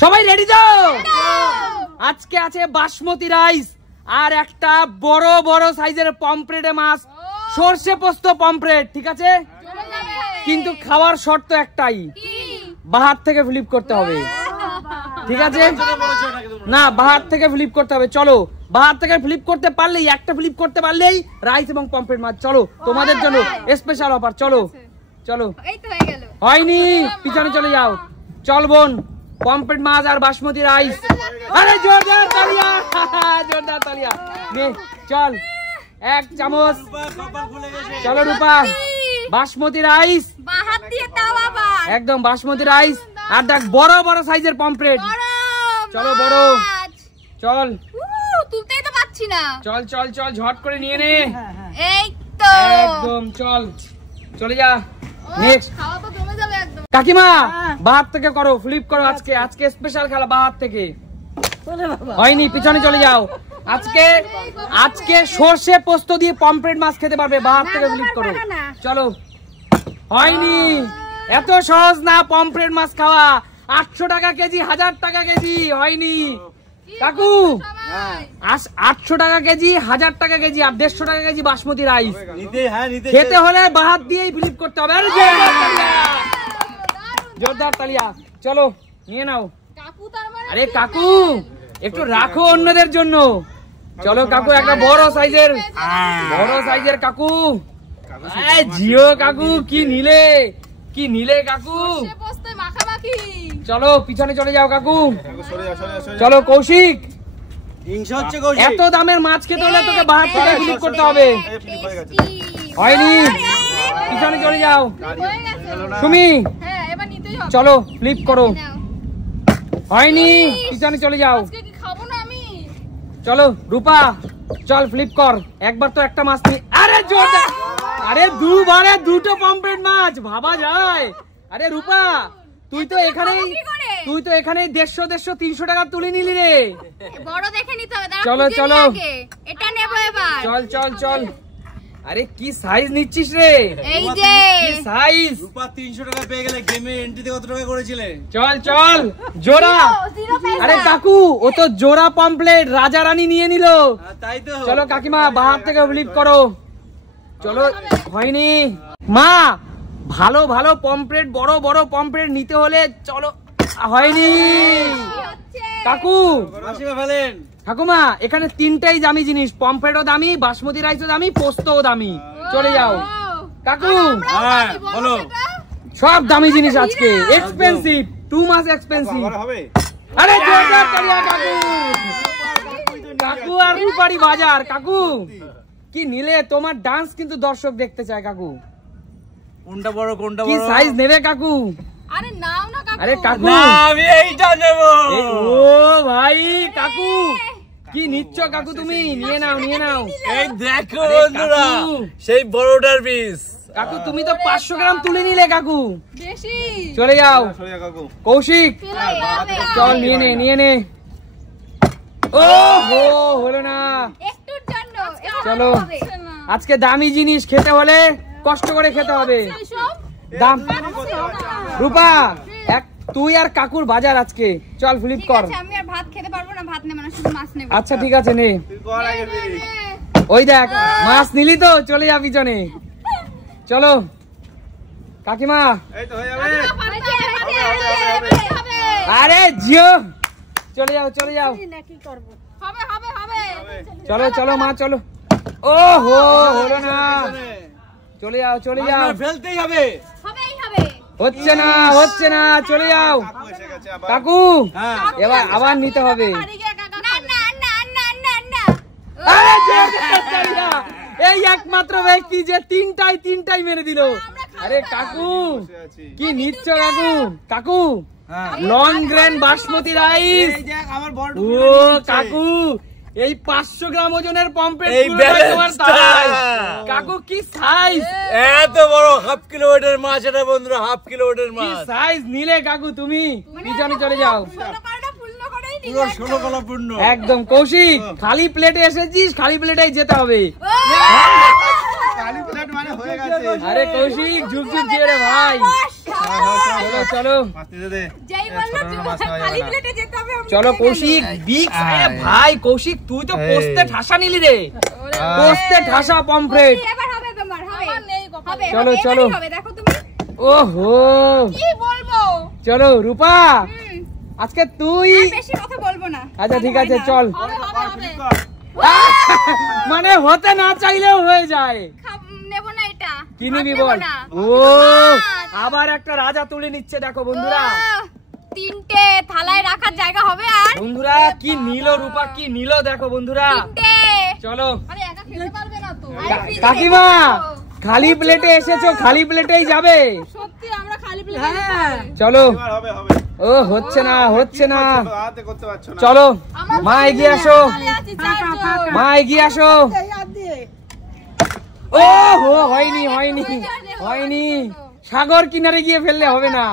সবাই রেডি তো? আজকে আছে বাসমতি রাইস আর একটা বড় বড় সাইজের পমফ্রেট মাছ, সর্ষে পোস্ত পমফ্রেট, ঠিক আছে? কিন্তু খাওয়ার শর্ত একটাই, বাহার থেকে ফ্লিপ করতে হবে, ঠিক আছে? না, বাহার থেকে ফ্লিপ করতে হবে। চলো, বাহার থেকে ফ্লিপ করতে পারলেই, একটা ফ্লিপ করতে পারলেই রাইস এবং পমফ্রেট মাছ। চলো, তোমাদের জন্য স্পেশাল অফার। চলো চলো, হয়নি, পিছনে চলে যাও। চল বোন, পমফ্রেট মাছ আর বাসমতি রাইস। আরে জোরদার তালিয়া, জোরদার তালিয়া। নে চল, 1 চামচ। চলো রূপা, বাসমতি রাইস, একদম বাসমতি রাইস আর দেখ বড় বড় সাইজের পমফ্রেট। চলো বড়, চল, তুলতেই তো পাচ্ছি না। চল চল চল, ঝট করে নিয়ে নে। এই তো একদম, চল চলে যা। নেক্সট, খাওয়া তো জমে যাবে একদম। কাকিমা বাহার থেকে করো, ফ্লিপ করো। আজকে আজকে স্পেশাল খেলা বাহার থেকে। হয়নি, পিছনে চলে যাও। আজকে আজকে সর্ষে পোস্ত দিয়ে পমফ্রেট মাছ খেতে পারবে, বাহার থেকে ফ্লিপ করো। চলো, হয়নি, এত সহজ না পমফ্রেট মাছ খাওয়া। 800 টাকা কেজি, 1000 টাকা কেজি। হয়নি কাকু, 800 টাকা কেজি, 1000 টাকা কেজি আর 150 টাকা কেজি বাসমতি রাইস খেতে হলে বাহার দিয়েই ফ্লিপ করতে হবে। আরে জোরদার তালিয়া। চলো নিয়ে নাও। আরে কাকু, একটু রাখো অন্যদের জন্য। চলো কাকু, একটা বড় সাইজের কাকু। জিও কাকু, কি নিলে, কি নিলে কাকু? চলো পিছনে চলে যাও কাকু। চলো কৌশিক, এত দামের মাছ খেতে হলে তোকে বাহার থেকে ফ্লিপ করতে হবে। হয়নি, পিছনে চলে যাও। তুমি চলো, ফ্লিপ করো। হয়নি, পিছনে চলে যাও। চলো রূপা, চল ফ্লিপ কর। একবার তো একটা মাছ নি। আরে জোরদার, আরে দুবারে দুটো পমফ্রেট মাছ, ভাবা যায়? আরে রূপা, তুই তো এখানেই 150, 300 টাকা তুলে নিলি রে। বড় দেখে নিতে হবে। চলো চলো, এটা নেব এবার। চল চল চল। আরে কি সাইজ নিচ্ছিস রে? এই যে কি সাইজ। রূপা 300 টাকা পেয়ে গেলে, গেমে এন্ট্রিতে কত টাকা করেছিলে? চল চল, জোড়া। আরে কাকু, ও তো জোড়া পমফ্রেট রাজা রানী নিয়ে নিল। তাই তো। চলো কাকিমা, বাহার থেকে ফ্লিপ করো। চলো, হয়নি। মা, ভালো ভালো পমফ্রেট, বড় বড় পমফ্রেট নিতে হলে চলো। হয়নি কাকু। ঠাকুমা, এখানে 3টাই দামি জিনিস, পমফ্রেটও দামি, বাসমতি রাইসও দামি, পোস্তও দামি। চলে যাও কাকু। বলো, সব দামি জিনিস আজকে, এক্সপেন্সিভ, টু মাচ এক্সপেন্সিভ। আরে জোরদার তালিয়া কাকু। কাকু আর রূপারি বাজার। কাকু কি নিলে? তোমার ডান্স কিন্তু দর্শক দেখতে চায় কাকু। কোনটা বড়, কোনটা কি বড়? সাইজ নেবে কাকু? আরে নাও না কাকু। আরে কাকু, না, আমি এইটা নেব। ও ভাই কাকু, কি নিচ্ছ কাকু তুমি? নিয়ে নাও, নিয়ে নাও। এই দেখো বন্ধুরা, সেই বড়টার পিস। কাকু তুমি তো 500 গ্রাম তুলে নিলে কাকু। বেশি। চলে যাও কৌশিক, চল নিয়ে নে, নিয়ে নে। ও হো, হলো না। একটুর জন্য চলো, আজকে দামি জিনিস খেতে হলে কষ্ট করে খেতে হবে। দাম। রূপা, তুই আর কাকুর বাজার আজকে। চল ফ্লিপ কর। আমি আর ভাত খেতে পারবো না, ভাত নেব না, শুধু মাছ নেব। আচ্ছা ঠিক আছে, নে। ওই দেখ, মাছ নিলি তো, চলে যা পিছনে। চলো কাকিমা। আরে জিও, চলে যাও চলে যাও। চলো চলো মা, চলো। ও হো, হলো না। চলে যাও চলে যাও। ফেলতেই হবে। হচ্ছে না, হচ্ছে না, চলে যাও কাকু। এবার আবার নিতে হবে। এই একমাত্র ব্যক্তি যে তিনটাই মেরে দিল। আরে কাকু, কি নিচ্ছ কাকু? কাকু, লং গ্রেন বাসমতি রাইস। ও কাকু, এই 500 গ্রাম ওজনের পমফ্রেট কাকু, কি সাইজ! এত বড় হাফ কিলো ওয়েটের মাছ এটা বন্ধুরা, হাফ কিলো ওয়েটের মাছ। সাইজ নিলে কাকু তুমি। পিছনে চলে যাও। পুরো 16 কলা পূর্ণ। একদম কৌশিক, খালি প্লেটে এসেছিস, খালি প্লেটেই যেতে হবে। খালি প্লেট মানে হয়ে গেছে। আরে কৌশিক, ঝুক ঝুক দিয়ে রে ভাই। চলো চলো যেই বললো খালি প্লেটে যেতে হবে চলো কৌশিক বিগ ভাই কৌশিক তুই তো পোস্তে ঠাসা নিলি রে পোস্তে ঠাসা পমফ্রেট এবার হবে তোমার হবে আমার নেই হবে চলো চলো হবে দেখো তুমি ওহো কি বলবো চলো রূপা আজকে তুই বেশি কথা বলবো না আচ্ছা ঠিক আছে চল হবে হবে মানে হতে না চাইলেও হয়ে যায় নেব না এটা কি নিবি বল ও আবার একটা রাজা তুলে নিচ্ছে দেখো বন্ধুরা তিনটে থালায় রাখার জায়গা হবে আর বন্ধুরা কি নিল রূপা কি নিল দেখো বন্ধুরা তিনটে চলো আরে একা খেতে পারবে না তো কাকিমা খালি প্লেটে এসেছো খালি প্লেটেই যাবে সত্যি আমরা খালি প্লেটে চলো ও হচ্ছে না চলো মা এগিয়ে আসো মা এগিয়ে আসো ও হো হয়নি হয়নি হয়নি সাগর কিনারে গিয়ে ফেললে হবে না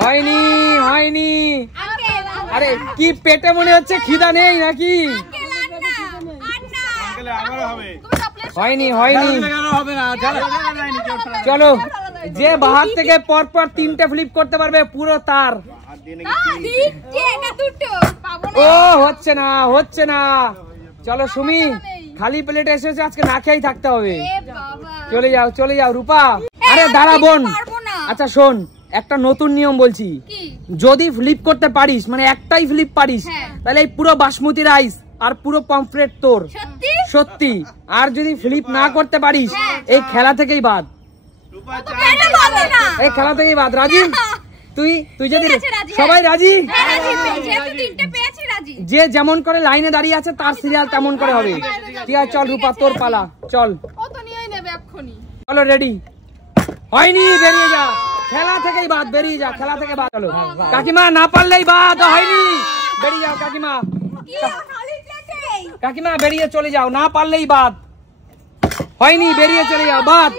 হয়নি হয়নি আরে কি পেটে মনে হচ্ছে খিদা নেই নাকি হয়নি হয়নি চলো যে বাহার থেকে পরপর তিনটে ফ্লিপ করতে পারবে পুরো তার ও হচ্ছে না চলো সুমি খালি প্লেটে এসেছে আজকে না খেয়েই থাকতে হবে চলে যাও রূপা আরে দাঁড়া বোন আচ্ছা শোন একটা নতুন নিয়ম বলছি যদি ফ্লিপ করতে পারিস মানে একটাই ফ্লিপ পারিস তাহলে এই পুরো বাসমতি রাইস আর পুরো পমফ্রেট তোর সত্যি আর যদি ফ্লিপ না করতে পারিস এই খেলা থেকেই বাদ এই খেলা থেকেই বাদ রাজি তুই যদি সবাই রাজি যে যেমন করে লাইনে দাঁড়িয়ে আছে তার সিরিয়াল তেমন করে হবে ঠিক আছে চল রূপা তোর পালা চল চলো রেডি হয়নি বেরিয়ে যা খেলা থেকেই বাদ বেরিয়ে যা খেলা থেকে বাদ চলো কাকিমা না পারলেই বাদ হয়নি বেরিয়ে যাও কাকিমা বেরিয়ে চলে যাও না পারলেই বাদ হয়নি বেরিয়ে চলে যাও বাদ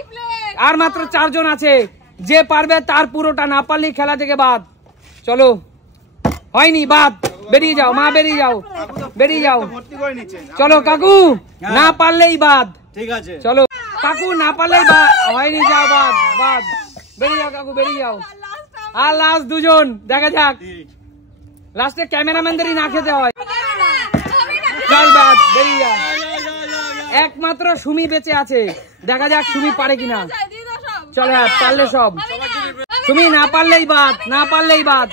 আর মাত্র 4 জন আছে যে পারবে তার পুরোটা না পারলেই খেলা থেকে বাদ চলো হয়নি বাদ বেরিয়ে যাও মা বেরিয়ে যাও চলো কাকু না পারলেই বাদ ঠিক আছে চলো কাকু না পারলেই বাদ হয়নি যাও বাদ বেরিয়ে যাও কাকু বেরিয়ে যাও আর লাস্ট 2 জন দেখা যাক লাস্টে ক্যামেরাম্যানদেরই না খেতে হয় চল বাদ বেরিয়ে যাও একমাত্র সুমি বেঁচে আছে দেখা যাক সুমি পারে কিনা চল হ্যাঁ পারলে সব সুমি না পারলেই বাদ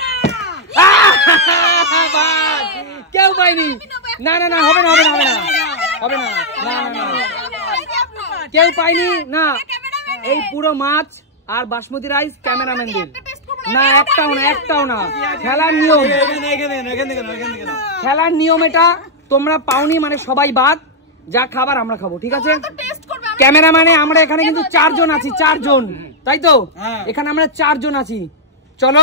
কেউ পাইনি না হবে না কেউ পাইনি না এই পুরো মাছ আর বাসমতি রাইস ক্যামেরাম্যানদের না একটাও না খেলার নিয়ম এটা তোমরা পাওনি মানে সবাই বাদ যা খাবার আমরা খাবো ঠিক আছে ক্যামেরাম্যানে আমরা এখানে কিন্তু 4 জন আছি 4 জন তাই তো এখানে আমরা 4 জন আছি চলো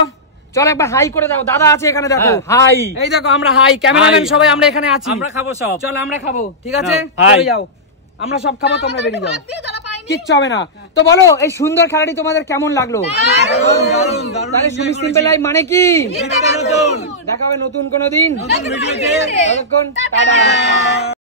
একবার হাই করে দাও দাদা আছে এখানে দেখো হাই এই দেখো আমরা হাই ক্যামেরাম্যান সবাই আমরা এখানে আছি আমরা খাবো সব চলো আমরা খাবো ঠিক আছে চলে যাও আমরা সব খাবো তোমরা বেরিয়ে যাও কিচ্ছু হবে না তো বলো এই সুন্দর খেলাটি তোমাদের কেমন লাগলো তাহলে সুমি সিম্পল লাইফ মানে কি দেখা হবে নতুন কোনো দিন ততক্ষণ টাটা।